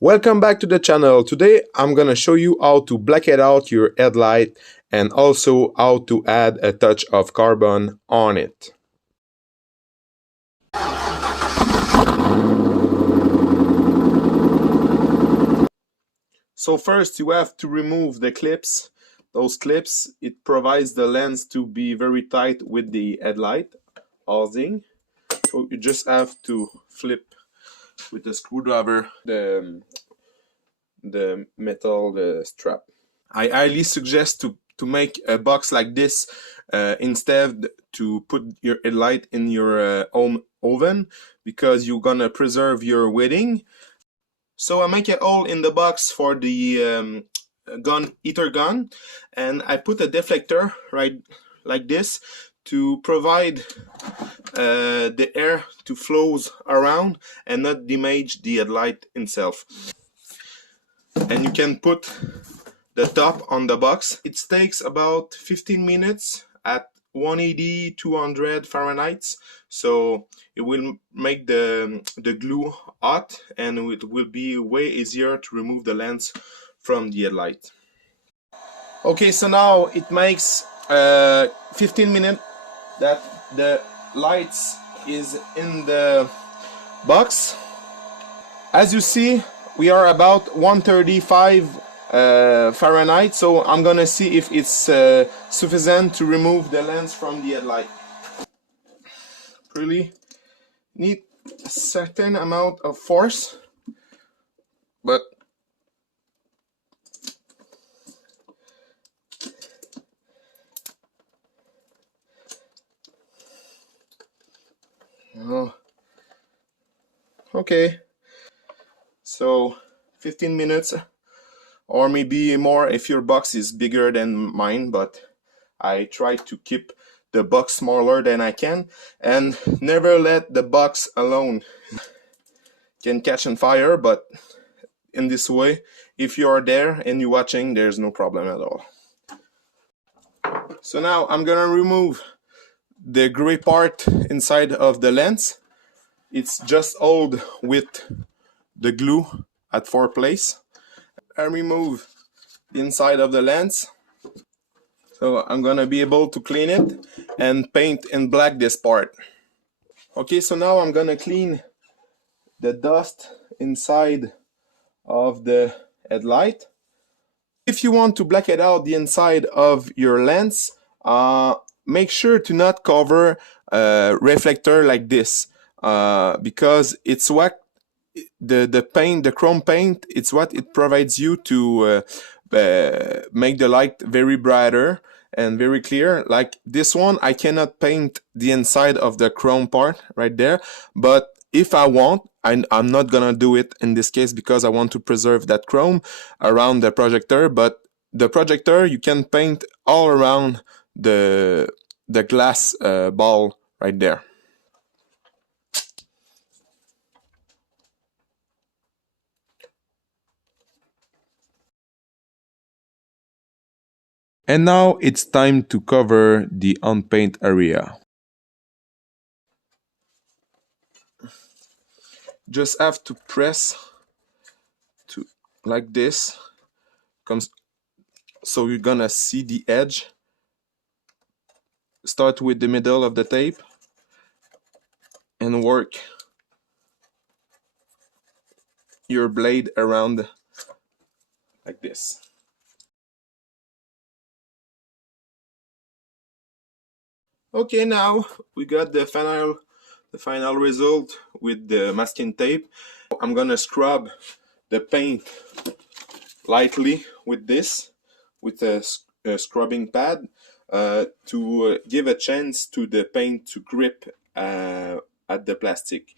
Welcome back to the channel. Today I'm gonna show you how to black out your headlight and also how to add a touch of carbon on it. So first you have to remove the clips. Those clips, it provides the lens to be very tight with the headlight housing. So you just have to flip with the screwdriver the metal strap. I highly suggest to make a box like this instead to put your headlight in your home oven, because you're gonna preserve your wedding. So I make a hole in the box for the heater gun, and I put a deflector right like this to provide the air to flows around and not damage the headlight itself. And you can put the top on the box. It takes about 15 minutes at 180 200 Fahrenheit, so it will make the glue hot and it will be way easier to remove the lens from the headlight. Okay, so now it makes 15 minutes that the lights is in the box. As you see, we are about 135 Fahrenheit, so I'm gonna see if it's sufficient to remove the lens from the headlight. Really need a certain amount of force, but oh, okay. So 15 minutes or maybe more if your box is bigger than mine, but I try to keep the box smaller than I can, and never let the box alone. Can catch on fire, but in this way, if you are there and you're watching, there's no problem at all. So now I'm gonna remove the gray part inside of the lens. It's just held with the glue at 4 place. I remove the inside of the lens, so I'm gonna be able to clean it and paint in black this part. Okay, so now I'm gonna clean the dust inside of the headlight. If you want to black it out the inside of your lens, make sure to not cover a reflector like this, because it's what the chrome paint, it's what it provides you to make the light very brighter and very clear. Like this one, I cannot paint the inside of the chrome part right there, but if I want, I'm not gonna do it in this case because I want to preserve that chrome around the projector. But the projector, you can paint all around the glass ball right there. And now it's time to cover the unpainted area. Just have to press to like this, comes, so you're gonna see the edge. Start with the middle of the tape and work your blade around like this. Okay, now we got the final result with the masking tape. I'm gonna scrub the paint lightly with this, with a scrubbing pad, to give a chance to the paint to grip at the plastic.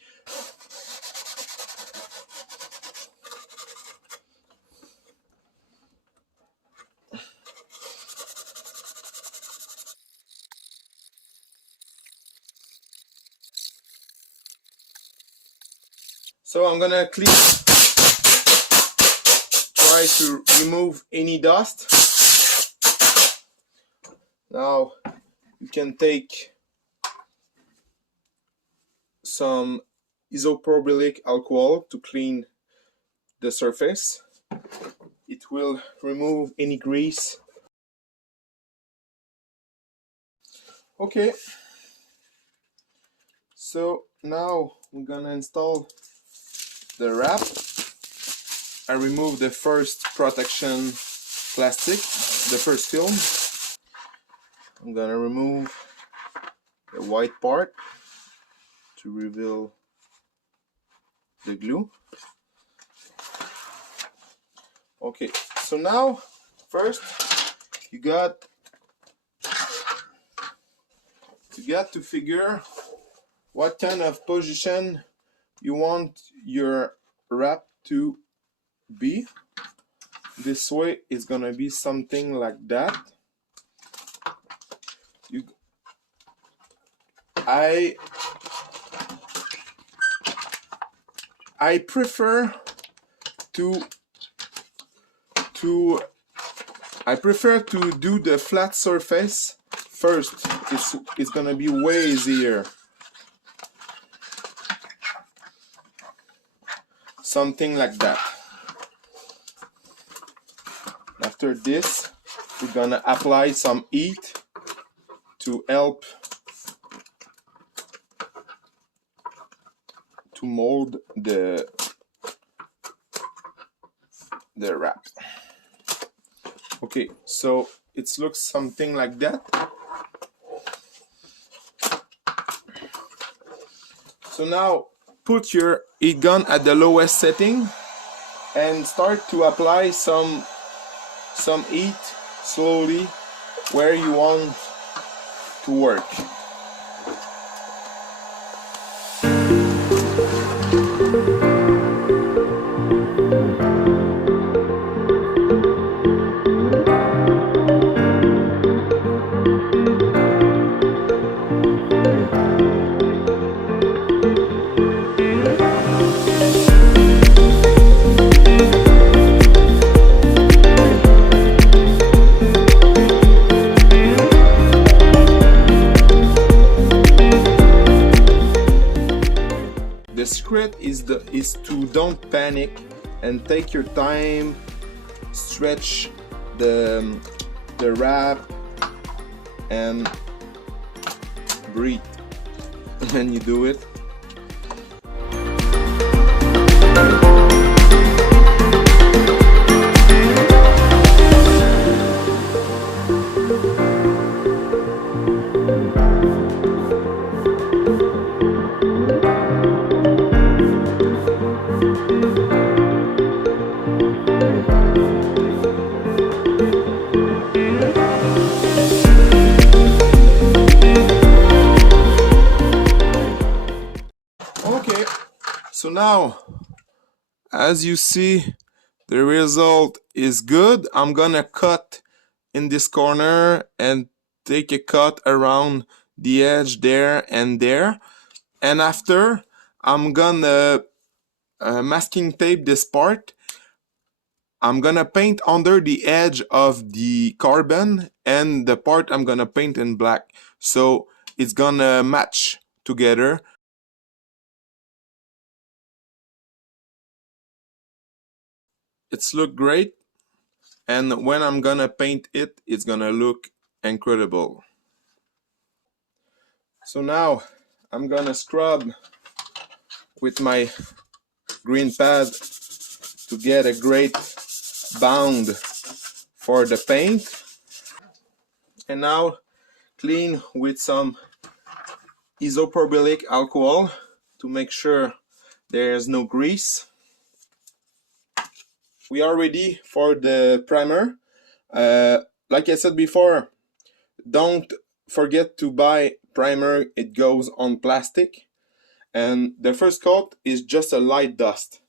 So I'm gonna try to remove any dust. Now you can take some isopropylic alcohol to clean the surface. It will remove any grease. Okay, so now we're gonna install the wrap. I remove the first protection plastic, the first film. I'm gonna remove the white part to reveal the glue. Okay, so now first you got to figure what kind of position you want your wrap to be. This way it's gonna be something like that. I prefer to do the flat surface first. It's gonna be way easier. Something like that. After this, we're gonna apply some heat to help to mold the wrap. Okay, so it looks something like that. So now put your heat gun at the lowest setting and start to apply some heat slowly where you want to work. The secret is to don't panic and take your time, stretch the wrap and breathe when you do it. Okay, so now as you see the result is good. I'm gonna cut in this corner and take a cut around the edge there and there, and after I'm gonna masking tape this part. I'm gonna paint under the edge of the carbon, and the part I'm gonna paint in black, so it's gonna match together. It's look great, and when I'm gonna paint it, it's gonna look incredible. So now I'm gonna scrub with my green pad to get a great bound for the paint, and now clean with some isopropylic alcohol to make sure there's no grease. We are ready for the primer. Like I said before, don't forget to buy primer. It goes on plastic, and the first coat is just a light dust.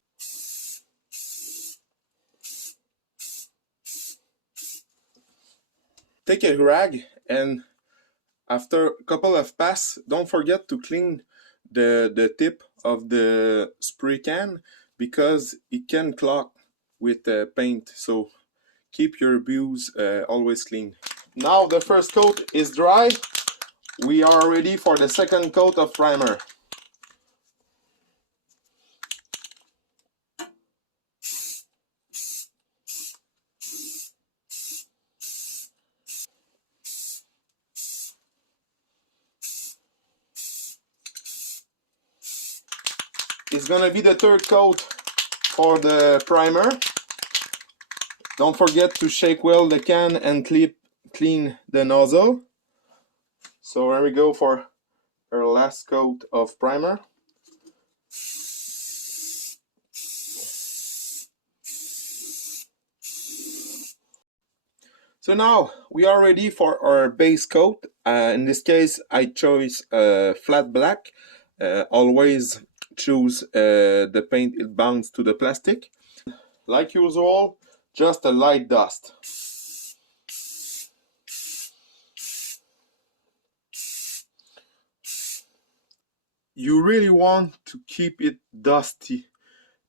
Take a rag, and after a couple of passes, don't forget to clean the tip of the spray can, because it can clog with paint, so keep your booze always clean. Now the first coat is dry. We are ready for the second coat of primer. is gonna be the third coat for the primer. Don't forget to shake well the can and clean the nozzle. So here we go for our last coat of primer. So now we are ready for our base coat. In this case, I chose flat black. Always choose the paint it bounds to the plastic. Like usual, just a light dust. You really want to keep it dusty.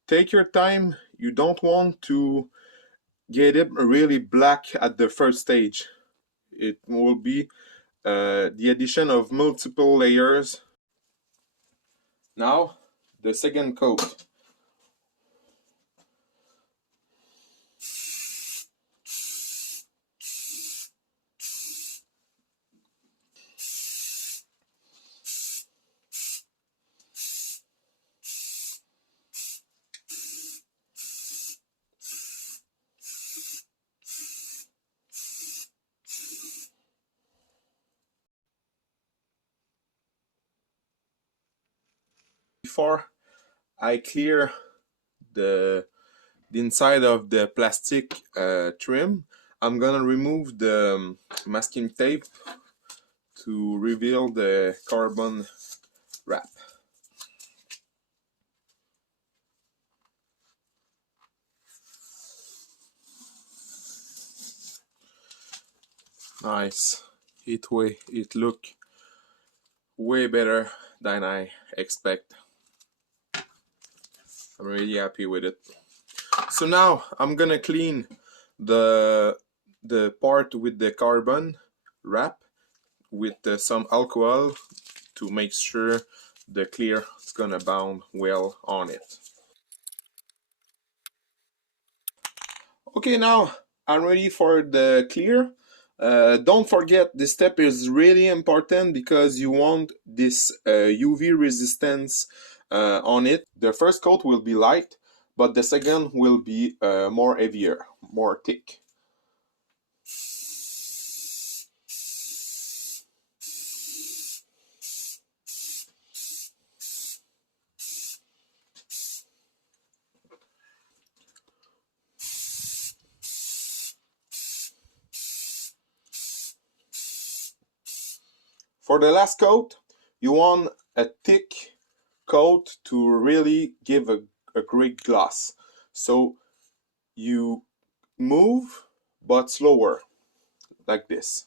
Take your time. You don't want to get it really black at the first stage. It will be the addition of multiple layers. Now, the second coat. Before I clear the inside of the plastic trim, I'm gonna remove the masking tape to reveal the carbon wrap. Nice. It look way better than I expect. I'm really happy with it. So now I'm gonna clean the part with the carbon wrap with some alcohol to make sure the clear is gonna bound well on it. Okay, now I'm ready for the clear. Don't forget, this step is really important because you want this UV resistance on it. The first coat will be light, but the second will be more heavier, more thick. For the last coat, you want a thick coat to really give a great gloss. So you move, but slower, like this.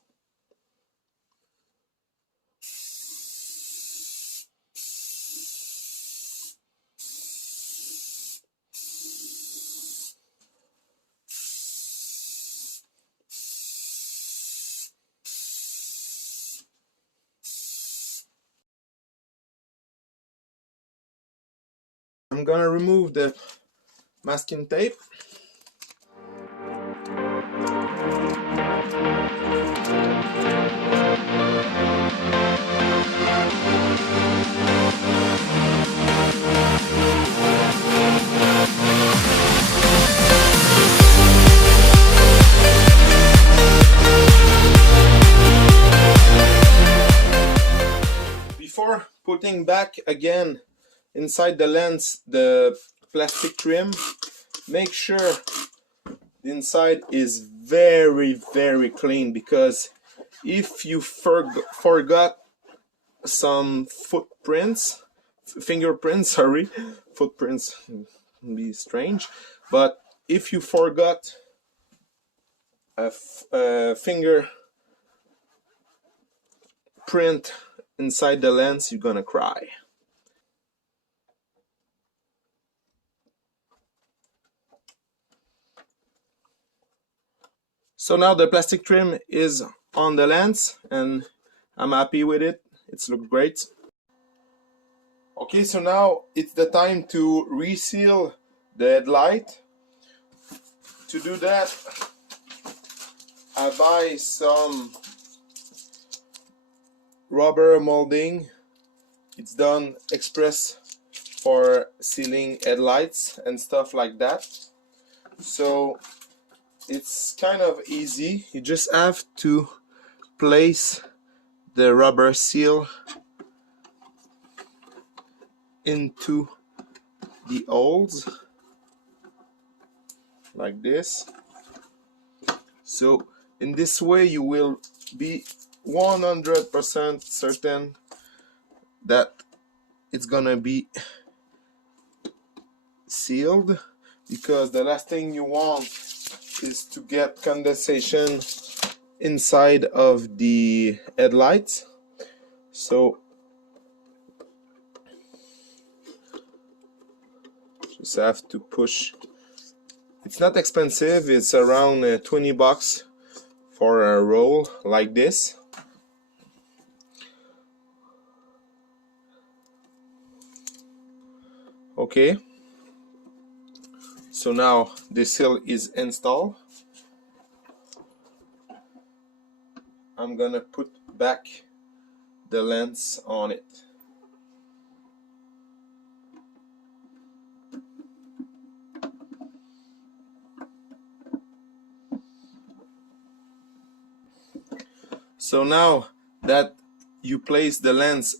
I'm gonna remove the masking tape. Before putting back again inside the lens the plastic trim, make sure the inside is very clean, because if you forgot some fingerprints, sorry, footprints can be strange, but if you forgot a finger print inside the lens, you're gonna cry. So now the plastic trim is on the lens and I'm happy with it. It's looked great. Okay, so now it's the time to reseal the headlight. To do that, I buy some rubber molding. It's done express for sealing headlights and stuff like that. So it's kind of easy. You just have to place the rubber seal into the holes like this. So in this way you will be 100% certain that it's gonna be sealed, because the last thing you want is to get condensation inside of the headlights. So just have to push. It's not expensive, it's around 20 bucks for a roll like this. Okay, so now the seal is installed. I'm gonna put back the lens on it. So now that you place the lens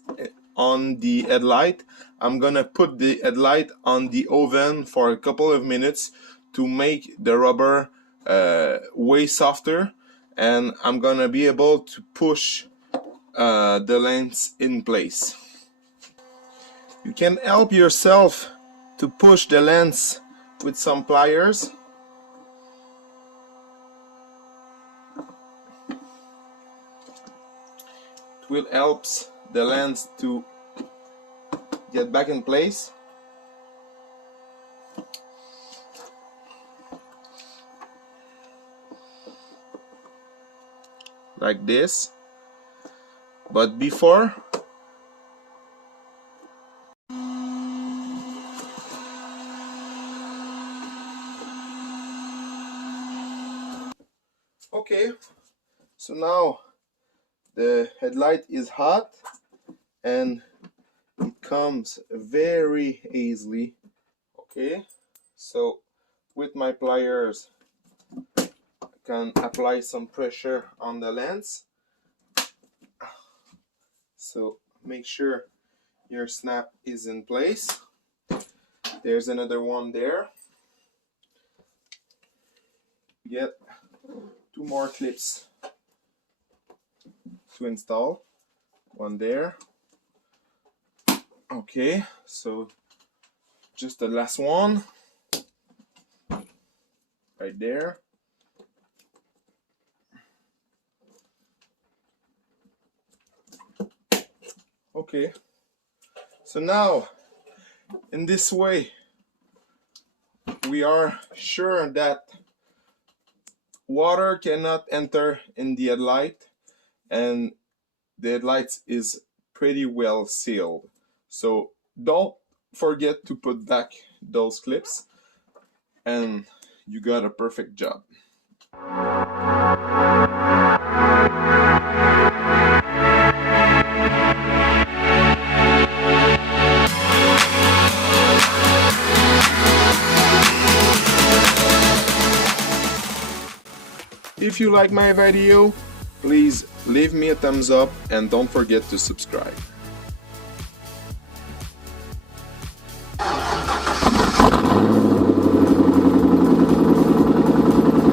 on the headlight, I'm gonna put the headlight on the oven for a couple of minutes to make the rubber way softer, and I'm gonna be able to push the lens in place. You can help yourself to push the lens with some pliers. It will help the lens to get back in place. Like this. But before, okay, so now the headlight is hot and it comes very easily. Okay, so with my pliers I can apply some pressure on the lens. So make sure your snap is in place. There's another one there. Get 2 more clips to install. One there. Okay, so just the last one right there. Okay, so now in this way we are sure that water cannot enter in the headlight and the headlight is pretty well sealed. So don't forget to put back those clips and you got a perfect job. If you like my video, please leave me a thumbs up and don't forget to subscribe.